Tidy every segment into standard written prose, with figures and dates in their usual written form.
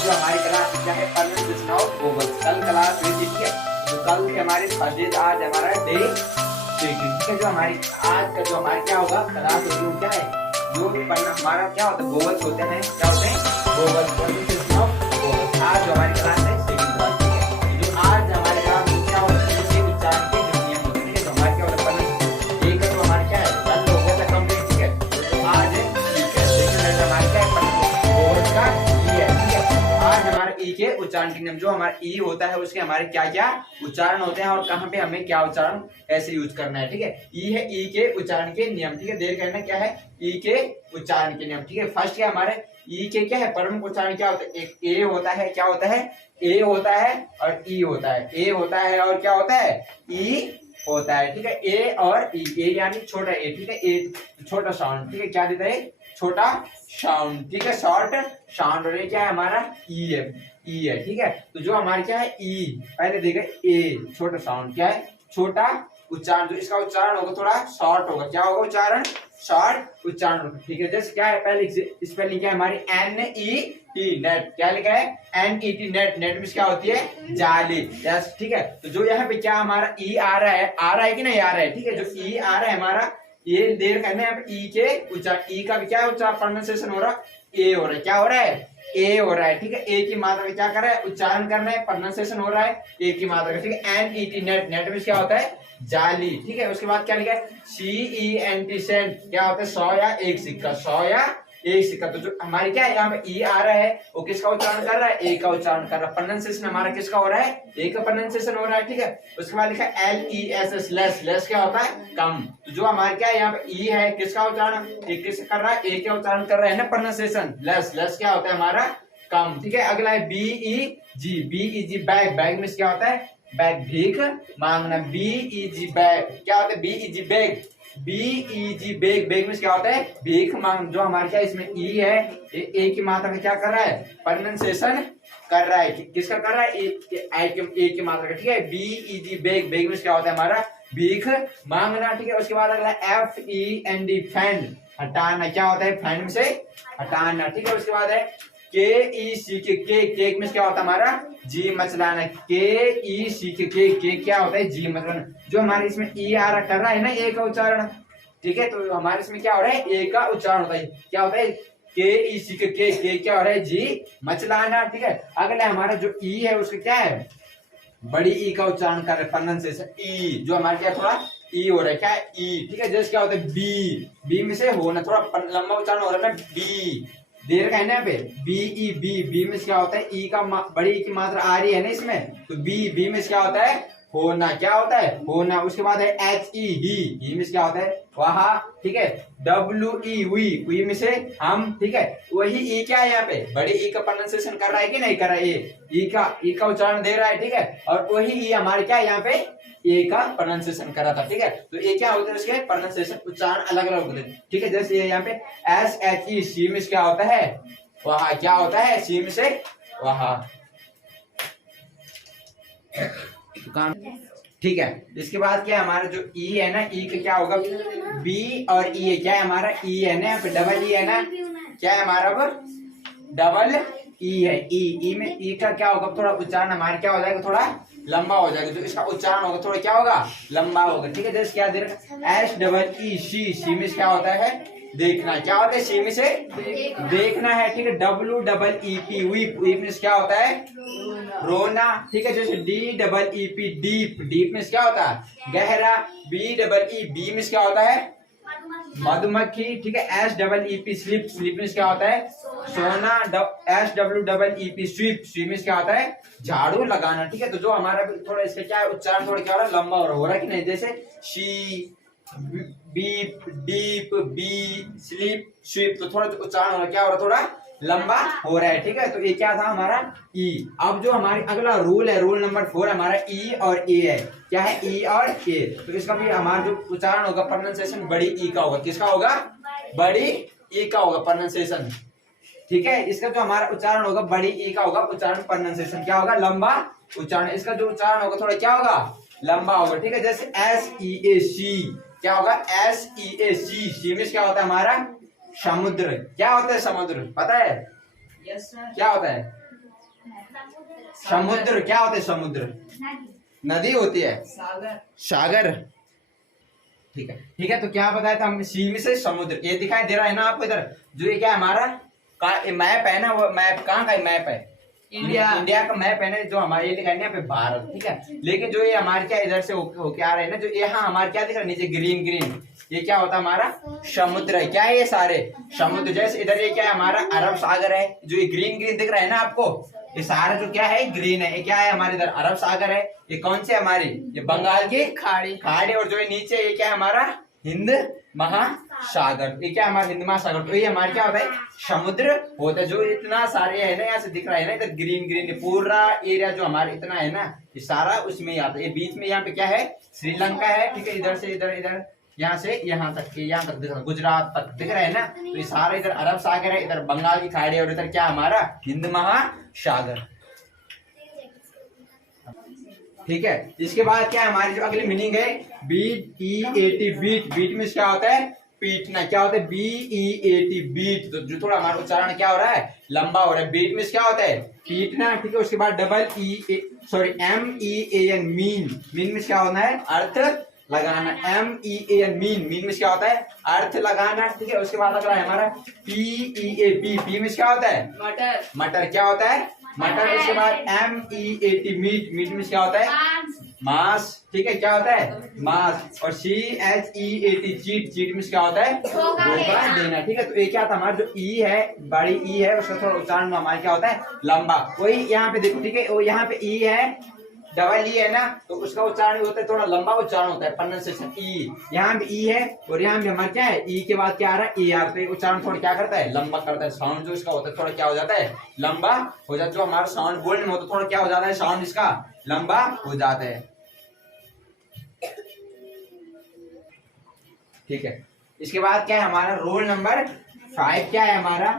आज जो हमारी क्लास क्या है प्रोनाउंसिएशन ऑफ वोवेल्स। कल क्लास हुई थी, ठीक है, तो कल की हमारी फर्स्ट डे, आज हमारा डे सेकंड, ठीक है। जो हमारी आज का जो हमारी क्या होगा क्लास होगी वो क्या है, जो हमारा क्या होता है वोवेल्स होते हैं, क्या होते हैं वोवेल्स, प्रोनाउंसिएशन ऑफ वोवेल्स। आज जो हमारी क्लास है सेकंड क्लास, ठीक है। जो आज हमारे क्लास में क्या होता है इसके उच्चारण के जो नियम होते हैं, तो हमारे क्या होता है एक तो हमारा क्या है कल हो गया था कंप्लीट, ठीक है। तो आज है ठीक है सेकंड है हमारा क्या है वोवेल्स का ई है, ठीक है। आज हमारे ई के उच्चारण के नियम, जो हमारा ई होता है उसके हमारे क्या क्या उच्चारण होते हैं और कहाँ पे हमें क्या उच्चारण ऐसे यूज करना है, ठीक है। ई है ई के उच्चारण के नियम, ठीक है। देर करना क्या है ई के उच्चारण के नियम, ठीक है। फर्स्ट क्या हमारे ई के क्या है प्रमुख उच्चारण क्या होता है, एक ए होता है, क्या होता है ए होता है और ई होता है, ए होता है और क्या होता है ई होता है, ठीक है। ए और ई, ए यानी छोटा ए, ठीक है, ए छोटा साउंड, ठीक है, क्या देता है छोटा साउंड, ठीक है, शॉर्ट साउंड। और ये क्या है हमारा ई है, ई है, ठीक है। तो जो हमारे क्या है ई, पहले देखा ए छोटा साउंड क्या है छोटा उच्चारण, जो इसका उच्चारण होगा थोड़ा शॉर्ट होगा, क्या होगा उच्चारण शॉर्ट उच्चारण होगा, ठीक है। जैसे क्या है पहले स्पेलिंग क्या है हमारी एन ई टी नेट, क्या लिखा है N E T net, net में क्या होती है जाली, यस, ठीक है। तो जो यहाँ पे क्या हमारा ई आ रहा है कि नहीं आ रहा है, ठीक है। जो ई आ रहा है हमारा ये देर करने यहाँ पे ई के उच्चारण, ई का भी क्या उच्चारण प्रोनाउंसिएशन हो रहा है ए हो रहा है, क्या हो रहा है ए हो रहा है, ठीक है। ए की मात्रा का क्या कर रहा है उच्चारण करना है, प्रोनाउंसिएशन हो रहा है ए की मात्रा का, ठीक है। N E T net, net में क्या होता है जाली, ठीक है। उसके बाद क्या लिखा है सी ई एन टी सेंट, क्या होता है 100 या एक सिक्का, 100 या एक सिक्का। तो जो हमारी क्या है यहाँ पे ई आ रहा है वो किसका उच्चारण कर रहा है ए का उच्चारण कर रहा है, प्रोनाउंसिएशन हमारा किसका हो रहा है ए का प्रोनाउंसिएशन हो रहा है, ठीक है। उसके बाद लिखा है L E S S less, less क्या होता है कम। तो जो हमारे क्या है यहाँ पे ई है किसका उच्चारण ए किसका कर रहा है ए का उच्चारण कर रहा है ना प्रोनाउंसिएशन, लेस, लेस क्या होता है हमारा कम, ठीक है। अगला है बी ई जी, बी ई जी बैग, बैग में क्या होता है बैग भीख मांगना, बी ई जी बैग क्या होता है बी ई जी बैग, बी ई जी बैग, बैग में क्या होता है भीख मांग। जो हमारे क्या इसमें ई है ए की मात्रा में क्या कर रहा है प्रोनाउंसिएशन कर रहा है, किसका कर रहा है ए की मात्रा का, ठीक है। बी ई जी बैग, बैग में क्या होता है हमारा भीख मांगना, ठीक है। उसके बाद अगला F E N D fend, हटाना, क्या होता है फैंड से हटाना, ठीक है। उसके बाद है के ई सी के, केक में क्या होता है हमारा जी मचलाना, के ई सी के क्या होता है जी मचलाना। जो हमारे इसमें ई आ रहा कर रहा है ना ए का उच्चारण, ठीक है। तो हमारे इसमें क्या हो रहा है ए का उच्चारण होता है, क्या होता है के ई सी के क्या हो रहा है जी मचलाना, ठीक है। अगला हमारा जो ई है उसका क्या है बड़ी ई का उच्चारण कर रहे हैं प्रोनाउंसिएशन ई, जो हमारे क्या थोड़ा ई हो रहा है क्या ई, ठीक है। जैसे क्या होता है बी, बी में से होना थोड़ा लंबा उच्चारण हो रहा है ना बी, देर का है ना यहाँ पे बी ई बी, बी में क्या होता है ई का बड़ी ई की मात्रा आ रही है ना इसमें, तो बी, बी में क्या होता है होना, क्या होता है होना। उसके बाद है एच ई ही में क्या होता है वहा, ठीक है। डब्ल्यू ई हुई में से हम, ठीक है। वही ई क्या है यहाँ पे बड़ी ई का प्रोनाउंसिएशन कर रहा है कि नहीं कर रहा है ई का उच्चारण दे रहा है, ठीक है। और वही ई हमारे क्या है यहाँ पे ए का प्रोनाउंसिएशन कर रहा था, ठीक है। तो ए क्या होता है उसके प्रोनाउंसिएशन उच्चारण अलग अलग होते हैं, ठीक है। जैसे यहाँ पे एस एच ई सी में क्या होता है वहा, क्या होता है सी में से वहा, ठीक है। इसके बाद क्या हमारा जो ई है ना ई का क्या होगा बी और ई है, क्या है हमारा ई है ना यहाँ पे डबल ई है ना, क्या है हमारा पर डबल ई है, ई में ई का क्या होगा थोड़ा उच्चारण हमारे क्या हो जाएगा थोड़ा लंबा हो जाएगा, जो इसका उच्चारण होगा थोड़ा क्या होगा लंबा होगा, ठीक है। जैसे क्या दे रहा है एस डबल ई सी, सी में क्या होता है देखना, क्या होता है सी में से देखना है, ठीक है। W double E P weep, weep में क्या होता है रोना, ठीक है। जैसे D double E P deep, deep में क्या होता है गहरा, बी डबल ई बी में क्या होता है मधुमक्खी, ठीक है। S double E P sleep, sleep में क्या होता है सोना, S W double E P sweep, sweep में क्या होता है झाड़ू लगाना, ठीक है। तो जो हमारा थोड़ा इसका क्या है उच्चारण थोड़ा क्या हो रहा है लंबा हो रहा है कि नहीं, जैसे she beep deep bee sleep sweep, तो थोड़ा उच्चारण हो रहा है क्या हो रहा है थोड़ा लंबा हो रहा है, ठीक है। तो ये क्या था हमारा ई। अब जो हमारी अगला रूल है रूल नंबर 4 हमारा ई और ए है, क्या है ई और ए। तो इसका भी हमारा जो उच्चारण होगा प्रोनाउंसिएशन बड़ी ई का होगा, किसका होगा बड़ी ई का होगा प्रोनाउंसिएशन, ठीक है। इसका जो हमारा उच्चारण होगा बड़ी ई का होगा उच्चारण प्रोनाउंसिएशन क्या होगा लंबा उच्चारण, इसका जो उच्चारण होगा थोड़ा क्या होगा लंबा होगा, ठीक है। जैसे एस ई ए सी, क्या होगा एस ई ए सी, सी में क्या होता है हमारा समुद्र, क्या होता है समुद्र पता है यस सर, क्या होता है समुद्र क्या होता है? समुद्र नदी होती है, सागर। ठीक है, ठीक है। तो क्या बताया था हमने? सी में से समुद्र। ये दिखाई दे रहा है ना आपको इधर, जो ये क्या है हमारा मैप है ना, वो मैप कहाँ का मैप है? इंडिया का मैप है ना, जो हमारे ये लिखा है यहाँ पे भारत। ठीक है, लेकिन जो ये हमारे क्या इधर से होके आ रहे हैं ना, जो यहाँ हमारे क्या दिख रहा है नीचे ग्रीन ग्रीन, ये क्या होता है? हमारा समुद्र है। क्या है ये? सारे समुद्र। जैसे इधर ये क्या है? हमारा अरब सागर है। जो ये ग्रीन ग्रीन दिख रहा है ना आपको, ये सारा जो क्या है ग्रीन है, ये क्या है? हमारे इधर अरब सागर है। ये कौन से हमारी? ये बंगाल की खाड़ी। और जो ये नीचे ये क्या है? हमारा हिंद महासागर। ये क्या है? हमारा हिंद महासागर। तो ये हमारे क्या होता है? समुद्र होता है। जो इतना सारे है ना, यहाँ से दिख रहा है ना इधर ग्रीन ग्रीन, पूरा एरिया जो हमारा इतना है ना, ये सारा उसमें ही आता है। ये बीच में यहाँ पे क्या है? श्रीलंका है। ठीक है, इधर से इधर इधर यहाँ से यहाँ तक के, यहाँ तक दिख रहा, गुजरात तक दिख रहा है ना। तो ये सारा इधर अरब सागर है, इधर बंगाल की खाड़ी है, और इधर क्या हमारा हिंद महासागर। ठीक है, इसके बाद क्या हमारी जो अगली मीनिंग है? BEAT, beat. बीट में क्या होता है? पीटना। क्या होता है? BEAT, beat. तो जो थोड़ा हमारा उच्चारण क्या हो रहा है? लंबा हो रहा है। बीट में क्या होता है? पीटना। ठीक है, उसके बाद MEAN, मीन। मीन में क्या होना है? अर्थ लगाना। MEAN, mean. मीन में क्या होता है? अर्थ लगाना। ठीक है, उसके बाद अगला है हमारा PEAP। पी में क्या होता है? मटर। मटर क्या होता है? मटर। उसके बाद MEAT, मीट। मीट में क्या होता है? मांस। ठीक है, क्या होता है? मांस। और CHEAT, चीट। चीट में क्या होता है? धोखा देना। ठीक है, तो ये क्या था? हमारा जो ई है, बड़ी ई है, उसका थोड़ा उच्चारण हमारा क्या होता है? लंबा। वही यहाँ पे देखो। ठीक है, वो यहाँ पे ई है, डबल ई है ना, तो उसका उच्चारण होता है थोड़ा लंबा उच्चारण होता है, प्रोनाउंसिएशन ई। यहाँ भी ई है और यहाँ भी हमारा क्या है? ई के बाद क्या आ रहा है? ई आ रहा है। उच्चारण थोड़ा क्या करता है? लंबा करता है। साउंड जो इसका होता है थोड़ा क्या हो जाता है? लंबा हो जाता है। जो हमारा साउंड बोलने में होता है थोड़ा क्या हो जाता है? साउंड इसका लंबा हो जाता है। ठीक है, इसके बाद क्या है हमारा? रोल नंबर 5 क्या है हमारा?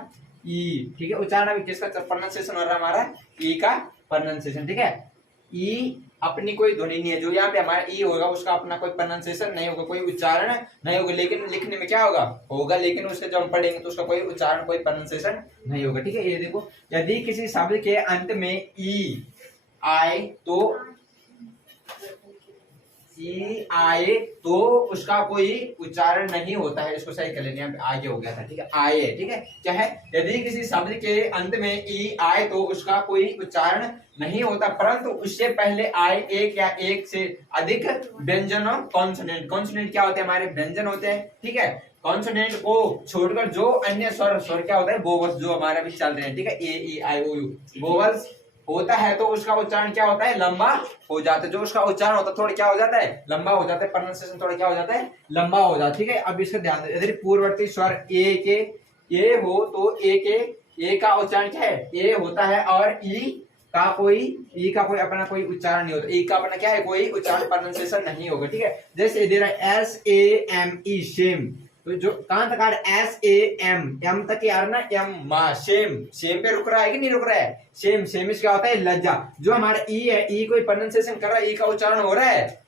ई। ठीक है, उच्चारण अभी किसका प्रोनाउंसिएशन हो रहा है? हमारा ई का प्रोनाउंसिएशन। ठीक है, ई अपनी कोई ध्वनि नहीं है। जो यहाँ पे हमारा ई होगा उसका अपना कोई प्रोनाउंसिएशन नहीं होगा, कोई उच्चारण नहीं होगा, लेकिन लिखने में क्या होगा? लेकिन उससे जब हम पढ़ेंगे तो उसका कोई उच्चारण, कोई प्रोनाउंसिएशन नहीं होगा। ठीक है, ये देखो, यदि किसी शब्द के अंत में ई आए तो उसका कोई उच्चारण नहीं होता है। इसको सही कर लेंगे, यहाँ पे आगे हो गया था। ठीक है, आए। ठीक है, क्या है? यदि किसी शब्द के अंत में ई आए तो उसका कोई उच्चारण नहीं होता, परंतु उससे पहले आए एक या एक से अधिक व्यंजनों, कॉन्सोनेंट। कॉन्सोनेंट क्या होते हैं? हमारे व्यंजन होते हैं। ठीक है, कॉन्सोनेंट को छोड़कर जो अन्य स्वर क्या होता है? वोवल्स, जो हमारे अभी चल रहे हैं। ठीक है, A, E, I, O, U vowels होता है तो उसका उच्चारण क्या होता है? लंबा हो जाता है। जो उसका उच्चारण होता है थोड़ा क्या हो जाता है? लंबा हो जाता है। प्रोनाउंसिएशन थोड़ा क्या हो जाता है? लंबा हो जाता है। ठीक है, अब इसका ध्यान दें। यदि पूर्ववर्ती स्वर ए हो तो ए का उच्चारण क्या है? ए होता है, और ई का कोई अपना कोई उच्चारण नहीं होता। ई का अपना क्या है? कोई उच्चारण, प्रोनाउंसिएशन नहीं होगा। ठीक है, जैसे दे रहा है SAME, सेम। तो जो कहां तक आ रहा है? SAM, एम तक आ रहा ना, एम मा, सेम पे रुक रहा है कि नहीं रुक रहा है? सेम क्या होता है? लज्जा। जो हमारा ई है, ई कोई प्रोनाउंसिएशन कर रहा है, ई का उच्चारण हो रहा है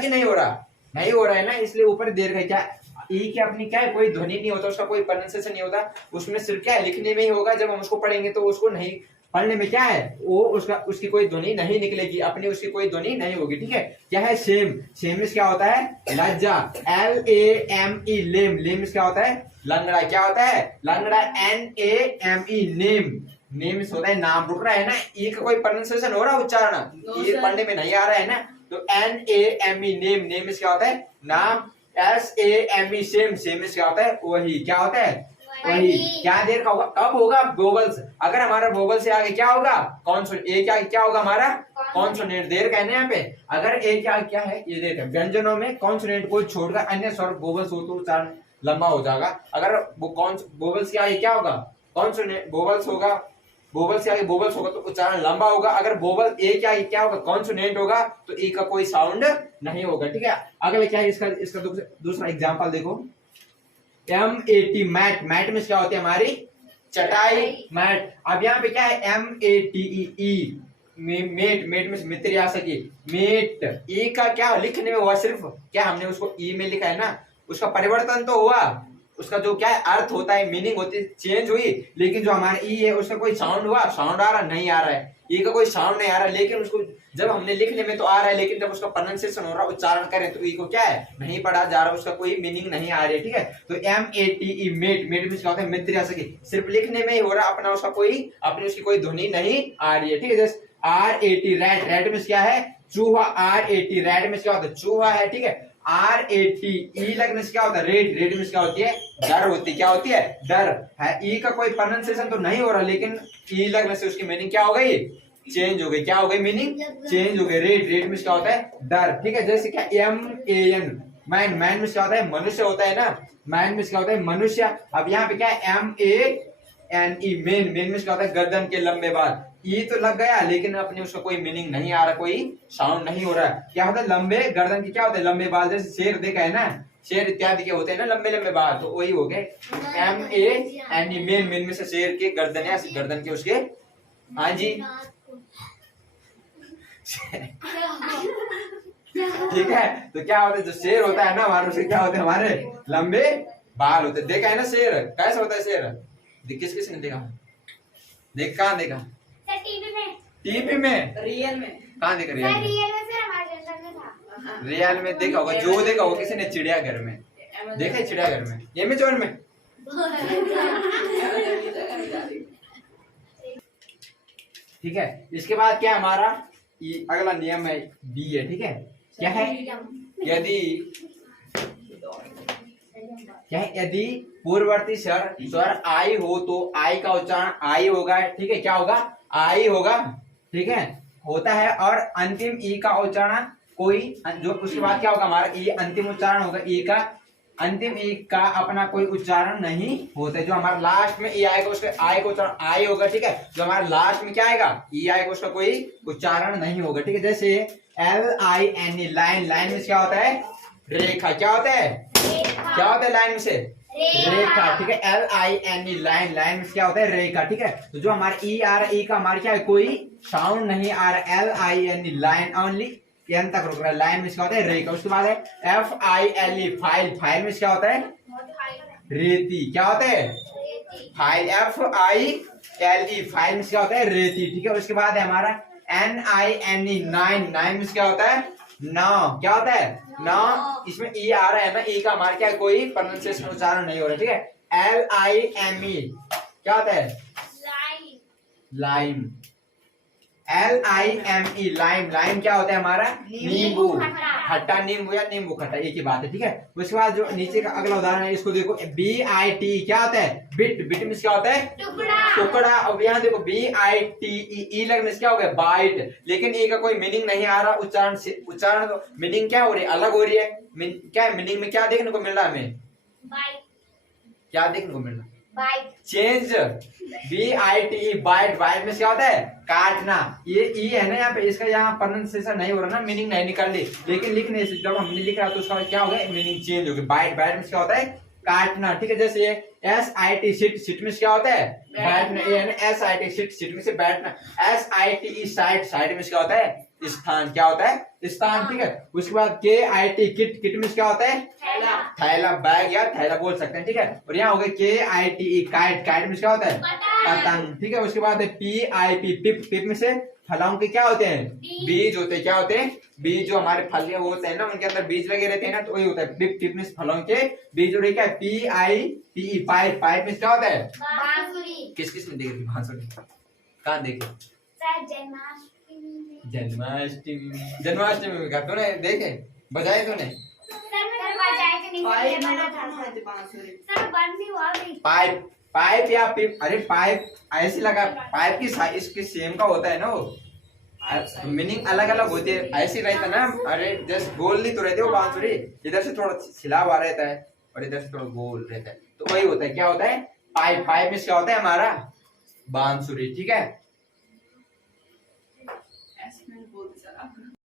कि नहीं हो रहा? नहीं हो रहा है ना, इसलिए ऊपर दे रखा है क्या? ई की अपनी क्या है? कोई ध्वनि नहीं होता, उसका कोई प्रोनाउंसिएशन नहीं होता। उसमें सिर्फ क्या है? लिखने में ही होगा। जब हम उसको पढ़ेंगे तो उसको नहीं, पढ़ने में क्या है? वो उसकी कोई ध्वनि नहीं निकलेगी, अपनी उसकी कोई ध्वनि नहीं होगी। ठीक है, क्या है? सेम में क्या होता है? लज्जा। LAME, लेम। लेम क्या होता है? लंगड़ा। क्या होता है? लंगड़ा। NAME, नेम होता है नाम। रुक रहा है ना, ई का कोई प्रोनाउंसिएशन हो रहा है? उच्चारण ये पढ़ने में नहीं आ रहा है ना, तो NAME, नेम क्या होता है? नाम। SAME, सेम क्या होता है? वही। क्या होता है? वही। क्या देर का होगा? कब होगा? वोवल्स। अगर हमारा वोवल से आगे क्या होगा? कॉन्सोनेंट। ए क्या होगा हमारा? कॉन्सोनेंट। देर कहने यहाँ पे, अगर ए क्या है? ये देर। व्यंजनों में कॉन्सोनेंट को छोड़कर अन्य स्वर वोवल्स हो तो उच्चारण लंबा हो जाएगा। अगर वो वोवल्स के आगे क्या होगा? कॉन्सोनेंट। वोवल्स होगा, वोवल्स के आगे वोवल्स होगा तो उच्चारण लंबा होगा। अगर वोवल ए क्या होगा? कॉन्सोनेंट होगा, तो ए का कोई साउंड नहीं होगा। ठीक है, अगले क्या है? इसका दूसरा एग्जाम्पल देखो। MAT, मैट में क्या होती है? हमारी चटाई, मैट। अब यहाँ पे क्या है? MATE, मेट में मित्र आ सके, मेट। ई का क्या लिखने में हुआ? सिर्फ क्या हमने उसको ई में लिखा है ना, उसका परिवर्तन तो हुआ, उसका जो क्या है अर्थ होता है, मीनिंग होती है, चेंज हुई, लेकिन जो हमारा ई है उसका कोई साउंड हुआ, साउंड आ रहा नहीं आ रहा है, ई का कोई साउंड नहीं आ रहा, लेकिन उसको जब हमने लिखने में तो आ रहा है, लेकिन जब उसका प्रोनाउंसिएशन हो रहा है, उच्चारण करें तो ई को क्या है नहीं पढ़ा जा रहा, उसका कोई मीनिंग नहीं आ रही है। ठीक है, तो MATE मेट, मेट में क्या होता है मित्र या सखी, सिर्फ लिखने में ही हो रहा, अपना उसका कोई अपनी उसकी कोई ध्वनि नहीं आ रही है। ठीक है, जैसे RAT रैट, रैट में क्या है चूहा, RAT रैट में क्या होता है चूहा है। ठीक है, RAT ई लगने से क्या होता है रेड, रेड में क्या होती है डर होती है, क्या होती है डर है। ई का कोई प्रोनाउंसिएशन तो नहीं हो रहा, लेकिन ई लगने से उसकी मीनिंग क्या हो गई चेंज हो गई, क्या हो गई मीनिंग चेंज हो गई, रेड, रेड में क्या होता है डर। ठीक है, जैसे क्या MAN मैन, मैन में क्या होता है मनुष्य होता है ना, मैन में क्या होता है मनुष्य। अब यहाँ पे क्या है MANE मेन, मेन में क्या होता है गर्दन के लंबे बाल, ई तो लग गया लेकिन अपने उसका कोई मीनिंग नहीं आ रहा, कोई साउंड नहीं हो रहा है। क्या होता है लंबे गर्दन के क्या होते हैं लंबे बाल, जैसे शेर देखा है ना, शेर इत्यादि के होते हैं ना लंबे लंबे बाल, तो वही हो गए MANE मेन, मेन में से शेर के गर्दन या गर्दन के उसके, हाँ जी ठीक है। तो क्या होता है जो शेर होता है ना हमारे, उसके क्या होते हैं हमारे लंबे बाल होते हैं। देखा है ना शेर कैसा होता है शेर, किस किस ने देखा, देख कहाँ देखा टीवी में, टीवी में, रियल में कहाँ देखा रियल में, रियल में फिर हमारे जंगल में था। रियल में देखा होगा, जो देखा होगा किसी ने चिड़ियाघर में देखा है, चिड़ियाघर में, अमेज़न में। ठीक है, इसके बाद क्या हमारा अगला नियम है बी है। ठीक है, क्या है यदि पूर्ववर्ती स्वर आई हो तो आई का उच्चारण आई होगा। ठीक है, क्या होगा आई होगा। ठीक है, होता है, और अंतिम ई का उच्चारण कोई जो उसके बाद क्या होगा हमारा ई अंतिम उच्चारण होगा, ई का अंतिम ई का अपना कोई उच्चारण नहीं होता है। जो हमारा लास्ट में ई आएगा उसका आई का उच्चारण आई होगा। ठीक है, जो हमारा लास्ट में क्या आएगा ई आएगा उसका कोई उच्चारण नहीं होगा। ठीक है, जैसे LINE लाइन, लाइन में क्या होता है रेखा, क्या होता है क्या होता है लाइन में से रेखा। ठीक है, LINE लाइन, लाइन में क्या होता है रेखा। ठीक है, तो जो हमारा ई आ रहा है ई का हमारे क्या है कोई साउंड नहीं आ रहा, LINE लाइन ओनली एन तक रुक रहा है, लाइन में क्या होता है रेखा। उसके बाद है FILE फाइल, फाइल में क्या होता है रेती, क्या होता है फाइल, FILE फाइल में क्या होता है रेती। ठीक है, उसके बाद है हमारा NINE नाइन, नाइन में क्या होता है नौ, क्या होता है नौ। इसमें ई आ रहा है ना, ई का हमारे क्या कोई प्रोनाउंसिएशन उच्चारण नहीं हो रहा। ठीक है, LIME क्या होता है लाइम, LIME लाइम, लाइम क्या होता है हमारा नींबू खट्टा, नींबू या नींबू खट्टा एक ही बात है। ठीक है, उसके बाद जो नीचे का अगला उदाहरण है इसको देखो, BIT क्या होता है बिट, बिट में क्या होता है टुकड़ा। अब यहाँ देखो BITE ई लगने से क्या हो गया बाइट, लेकिन ई का कोई मीनिंग नहीं आ रहा, उच्चारण से उच्चारण तो मीनिंग क्या हो रही है अलग हो रही है। क्या है मीनिंग में क्या देखने को मिल रहा है हमें, क्या देखने को मिल रहा है चेंज, BITE बाइट, बाइट में क्या होता है काटना। ये ई है ना यहाँ पे, इसका यहाँ प्रोनाउंसिएशन नहीं हो रहा ना, मीनिंग नहीं निकल रही, लेकिन लिखने से जब हमने लिख रहा तो उसका क्या हो गया मीनिंग चेंज हो गया। बाइट, बाइट में क्या होता है काटना। ठीक है, जैसे ये SIT सिट, सिट में क्या होता है बैठना, ये है ना SIT सिट, सिट में से बैठना। SITE साइड, साइड में क्या होता है स्थान, क्या होता है स्थान। ठीक है, उसके बाद KIT किट, किट में क्या होता है थैला, बैग या थैला बोल सकते हैं। ठीक है, और यहाँ हो गया KITE काइट, काइट में क्या होता है पतंग। ठीक है, उसके बाद PIP पिप, पिप में से फलों के क्या होते हैं बीज होते हैं, क्या होते हैं बीज। जो हमारे फल वो होते हैं ना उनके अंदर बीज लगे रहते हैं ना, तो वही होता है पिप, पिप में फलों के बीज। और क्या है PIPE पाइप, पाइप में क्या होता है किस किस ने देखी थी बांसुरी, कहाँ देखी जन्माष्टमी, जन्माष्टमी में तूने देखे बजाए तूने पाइप, पाइप या पिप, अरे पाइप ऐसे लगा, पाइप की साइज इसके सेम का होता है ना वो, मीनिंग अलग अलग होती है ऐसी रहता है ना। अरे जस्ट गोल नहीं तो रहते वो बांसुरी, इधर से थोड़ा छिलावा रहता है और इधर से थोड़ा गोल रहता है, तो वही होता है क्या होता है पाइप, पाइप में क्या होता है हमारा बांसुरी। ठीक है,